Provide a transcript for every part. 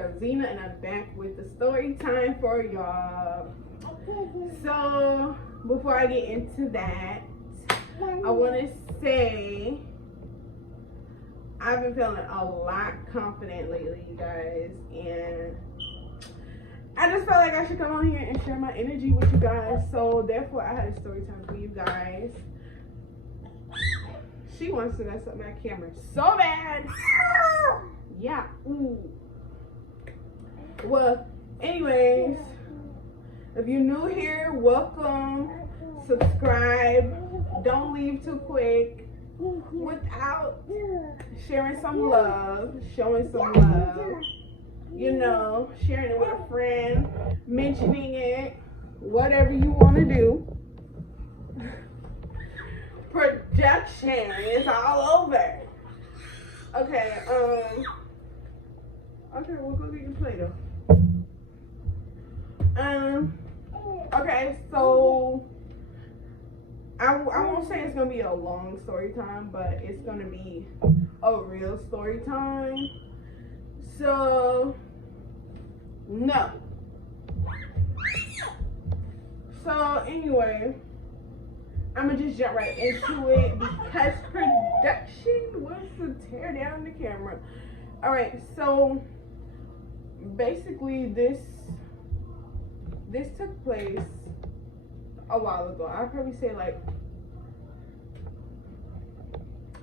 girl Zena, and I'm back with the story time for y'all. So before I get into that, I want to say I've been feeling a lot confident lately, you guys, and I just felt like I should come on here and share my energy with you guys. So therefore, I had a story time for you guys. She wants to mess up my camera so bad. Yeah. Ooh. Well, anyways, if you're new here, welcome. Subscribe. Don't leave too quick without sharing some love, showing some love. You know, sharing it with a friend, mentioning it, whatever you want to do. Production is all over. Okay, okay, we'll go get your Play-Doh. Okay, so I won't say it's gonna be a long story time, but it's gonna be a real story time. So no. So anyway, I'm gonna just jump right into it because production wants to tear down the camera. All right, so basically this took place a while ago. I'd probably say like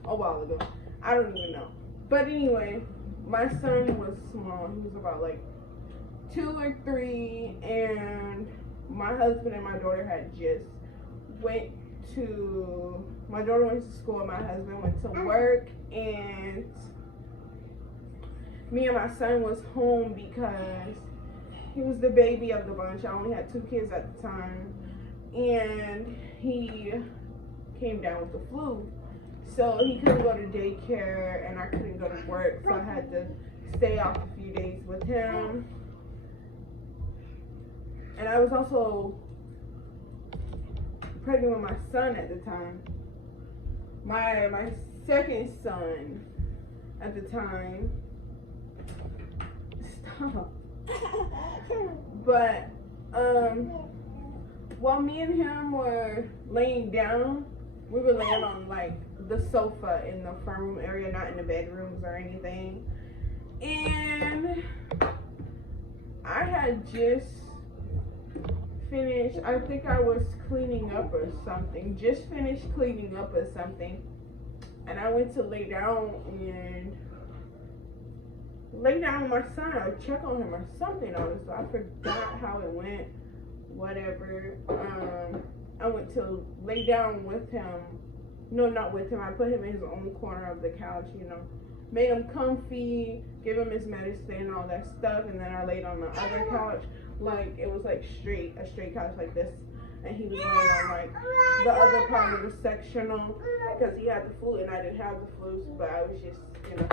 a while ago. I don't even know. But anyway, my son was small. He was about like 2 or 3, and my husband and my daughter had just my daughter went to school, my husband went to work, and me and my son was home because he was the baby of the bunch. I only had 2 kids at the time, and he came down with the flu. So he couldn't go to daycare, and I couldn't go to work, so I had to stay off a few days with him. And I was also pregnant with my son at the time. My second son at the time. Stop. But while me and him were laying down, we were laying on like the sofa in the front room area, not in the bedrooms or anything. And I had just finished, I think I was cleaning up or something, just finished cleaning up or something, and I went to lay down with my son or check on him or something on it, so I forgot how it went, whatever. I went to lay down with him, no, not with him, I put him in his own corner of the couch, you know, made him comfy, gave him his medicine, all that stuff, and then I laid on the other couch, like it was like a straight couch like this, and he was laying on like the other part of the sectional because he had the flu and I didn't have the flu, but I was just, you know.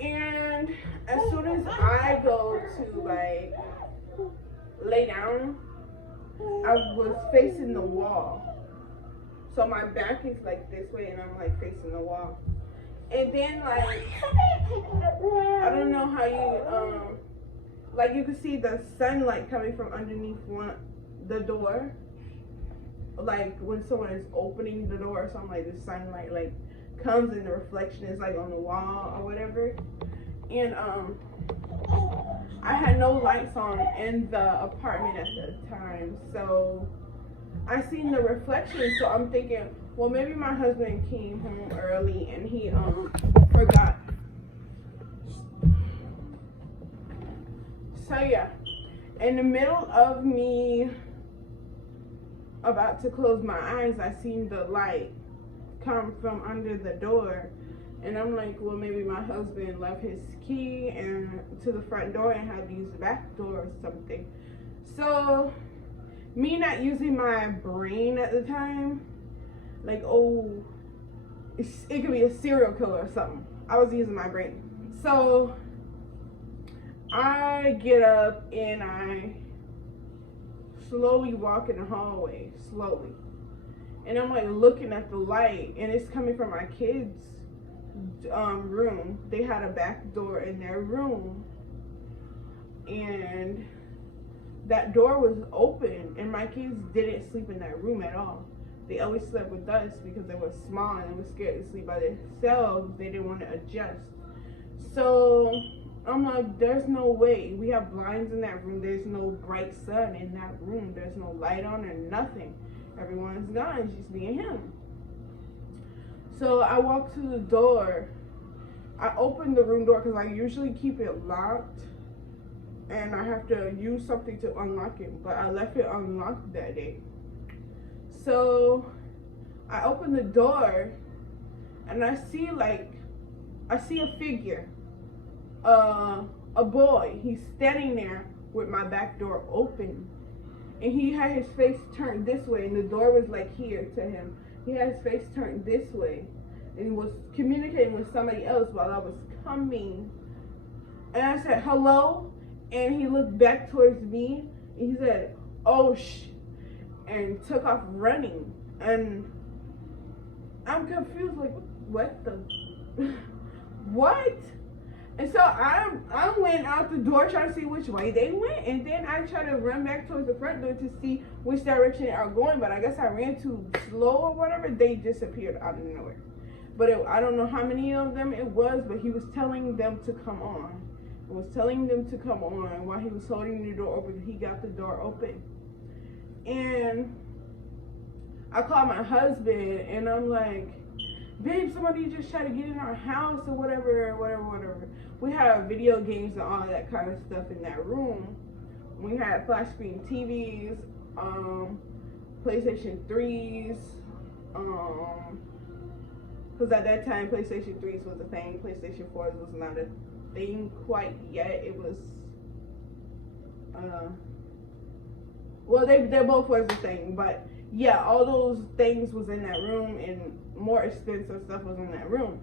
And as soon as I go to like lay down, I was facing the wall, so my back is like this way and I'm like facing the wall. And then like I don't know how you like you can see the sunlight coming from underneath the door, like when someone is opening the door or something, like the sunlight like comes and the reflection is like on the wall or whatever. And I had no lights on in the apartment at the time, so I seen the reflection, so I'm thinking, well, maybe my husband came home early and he forgot. So yeah, in the middle of me about to close my eyes, I seen the light come from under the door, and I'm like, well, maybe my husband left his key and to the front door and had to use the back door or something. So me not using my brain at the time, like, oh, it could be a serial killer or something. I was using my brain. So I get up and I slowly walk in the hallway, slowly. And I'm like looking at the light, and it's coming from my kids' room. They had a back door in their room, and that door was open, and my kids didn't sleep in that room at all. They always slept with us because they were small and they were scared to sleep by themselves. They didn't want to adjust. So I'm like, there's no way. We have blinds in that room. There's no bright sun in that room. There's no light on or nothing. Everyone's gone. It's just me and him. So I walked to the door. I opened the room door because I usually keep it locked. And I have to use something to unlock it. But I left it unlocked that day. So I opened the door. And I see a figure. A boy. He's standing there with my back door open. And he had his face turned this way. And the door was like here to him. He had his face turned this way. And he was communicating with somebody else while I was coming. And I said, hello? And he looked back towards me. And he said, oh, shh. And took off running. And I'm confused. Like, what the? What? And so I went out the door trying to see which way they went. And then I tried to run back towards the front door to see which direction they are going. But I guess I ran too slow or whatever. They disappeared out of nowhere. But I don't know how many of them it was. But he was telling them to come on. He was telling them to come on while he was holding the door open. He got the door open. And I called my husband. And I'm like, babe, somebody just tried to get in our house or whatever. We had video games and all that kind of stuff in that room. We had flat screen TVs, PlayStation 3s, because at that time PlayStation 3s was a thing. PlayStation 4s was not a thing quite yet. It was, well, they both was a thing, but yeah, all those things was in that room, and more expensive stuff was in that room.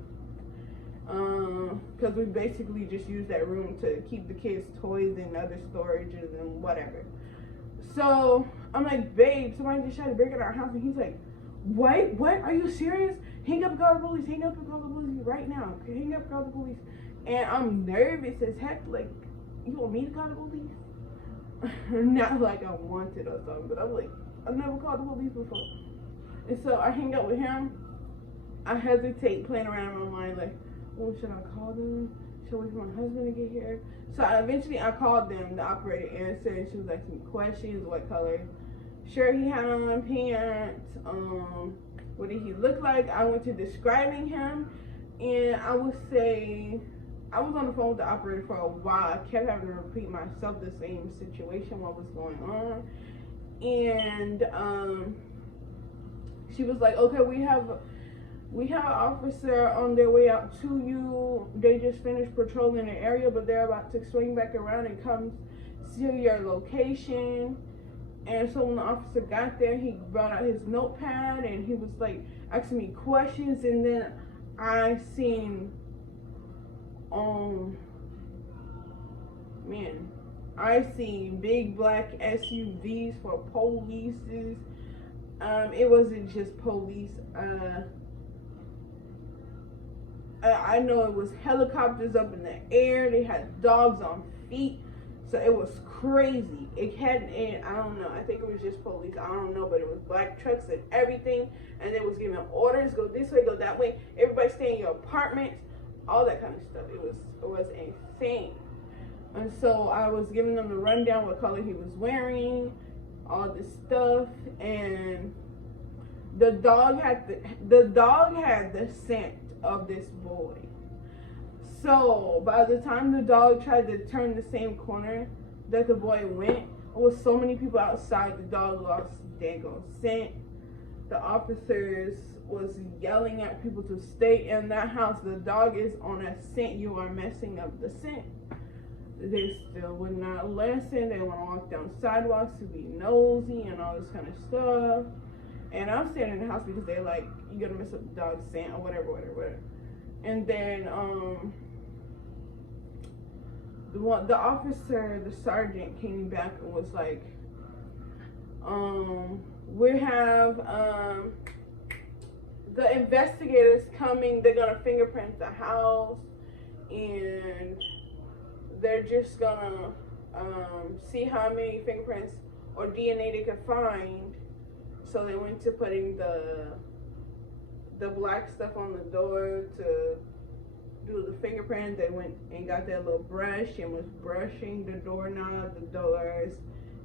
Because we basically just used that room to keep the kids' toys and other storages and whatever. So I'm like, babe, somebody just tried to break in our house. And he's like, what? Are you serious? Hang up and call the police. Hang up and call the police right now. Hang up and call the police. And I'm nervous as heck. Like, you want me to call the police? Not like I wanted or something, but I'm like, I've never called the police before. And so I hang up with him. I hesitate, playing around in my mind, like, oh, should I call them? Should I wait for my husband to get here? So eventually I called them. The operator answered. She was asking me questions. What color shirt he had on, pants, what did he look like? I went to describing him, and I would say I was on the phone with the operator for a while. I kept having to repeat myself the same situation, what was going on. And she was like, okay, we have an officer on their way out to you. They just finished patrolling the area, but they're about to swing back around and come to your location. And so when the officer got there, he brought out his notepad and he was like asking me questions. And then I seen, I seen big black SUVs for polices. It wasn't just police. I know it was helicopters up in the air. They had dogs on feet. So it was crazy. It had, and I don't know, I think it was just police. I don't know, but it was black trucks and everything. And they was giving orders, go this way, go that way. Everybody stay in your apartments, all that kind of stuff. It was insane. And so I was giving them the rundown, what color he was wearing, all this stuff. And the dog had the scent of this boy. So by the time the dog tried to turn the same corner that the boy went, there was so many people outside, the dog lost daggone scent. The officers was yelling at people to stay in that house. The dog is on a scent. You are messing up the scent. They still would not listen. They want to walk down sidewalks to be nosy and all this kind of stuff. And I'm staying in the house because they're like, you're going to mess up the dog's scent or whatever. And then, the officer, the sergeant came back and was like, we have, the investigators coming, they're gonna fingerprint the house, and they're just gonna see how many fingerprints or DNA they could find. So they went to putting the black stuff on the door to do the fingerprint. They went and got that little brush and was brushing the doorknob, the doors,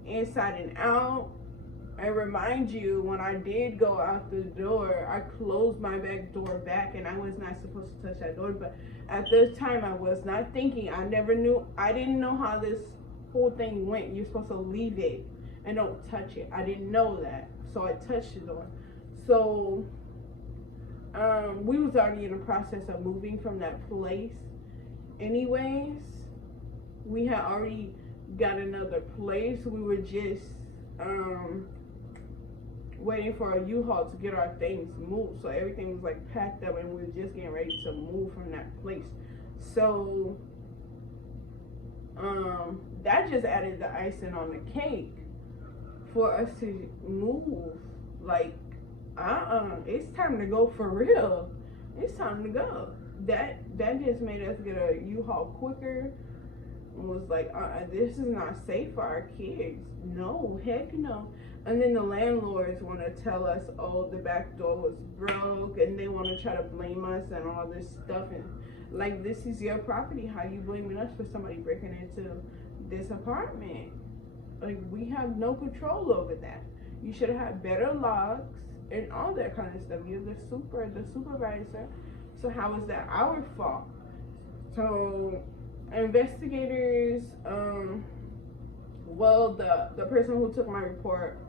inside and out. And remind you, when I did go out the door, I closed my back door back, and I was not supposed to touch that door. But at this time, I was not thinking. I didn't know how this whole thing went. You're supposed to leave it and don't touch it. I didn't know that, so I touched the door. So we was already in the process of moving from that place. Anyways, we had already got another place. We were just waiting for a U-Haul to get our things moved. So everything was like packed up, and we were just getting ready to move from that place. So that just added the icing on the cake for us to move. Like, it's time to go for real. It's time to go. That just made us get a U-Haul quicker. And was like, this is not safe for our kids. No, heck no. And then the landlords want to tell us, oh, the back door was broke, and they want to try to blame us and all this stuff. And like, this is your property. How you blaming us for somebody breaking into this apartment? Like, we have no control over that. You should have had better locks and all that kind of stuff. You're the supervisor. So how is that our fault? So investigators, well, the person who took my report,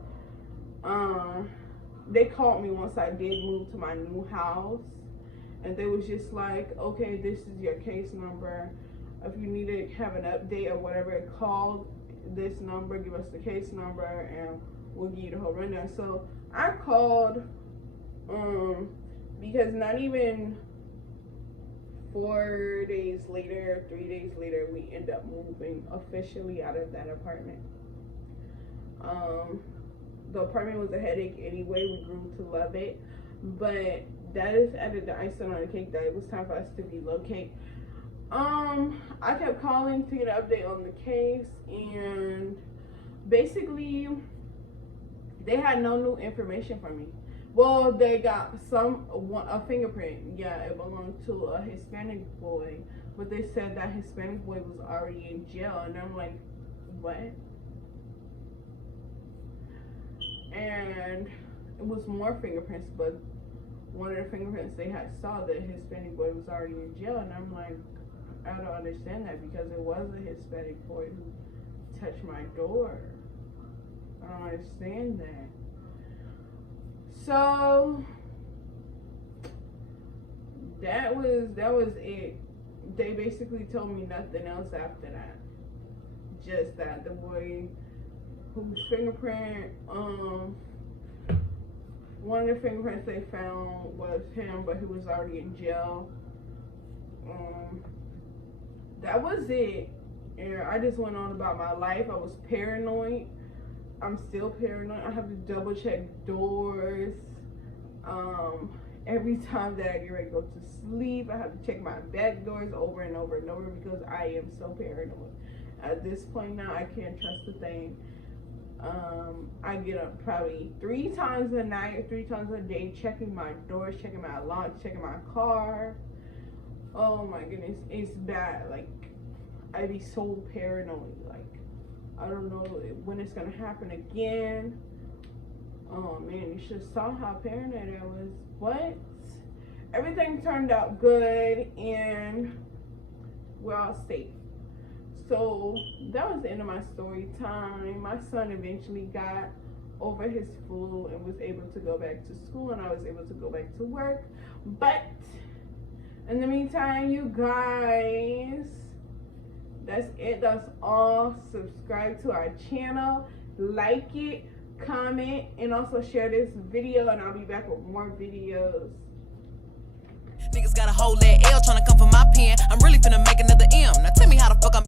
they called me once I did move to my new house, and they was just like, okay, this is your case number. If you need to have an update or whatever, call this number, give us the case number, and we'll give you the whole rundown. So I called, because not even 4 days later, 3 days later, we end up moving officially out of that apartment. The apartment was a headache anyway. We grew to love it, but that is added the icing on the cake that it was time for us to relocate. I kept calling to get an update on the case, and basically they had no new information for me. Well, they got a fingerprint. Yeah, it belonged to a Hispanic boy, but they said that Hispanic boy was already in jail, and I'm like, what? And it was more fingerprints, but one of the fingerprints they had saw that Hispanic boy was already in jail, and I'm like, I don't understand that, because it was a Hispanic boy who touched my door. I don't understand that. So that was it. They basically told me nothing else after that. Just that the boy whose fingerprint, one of the fingerprints they found was him, but he was already in jail. That was it. And I just went on about my life. I was paranoid. I'm still paranoid. I have to double check doors. Every time that I get ready to go to sleep, I have to check my back doors over and over and over, because I am so paranoid. At this point now, I can't trust a thing. I get up probably 3 times a night, 3 times a day, checking my doors, checking my locks, checking my car. Oh my goodness, it's bad. Like, I be so paranoid. Like, I don't know when it's gonna happen again. Oh man, you should have saw how paranoid I was. But everything turned out good, and we're all safe. So that was the end of my story time. My son eventually got over his flu and was able to go back to school, and I was able to go back to work. But in the meantime, you guys, that's it. That's all. Subscribe to our channel, like it, comment, and also share this video, and I'll be back with more videos. Niggas got a whole that L tryna come for my pen. I'm really finna make another M. Now tell me how the fuck I'm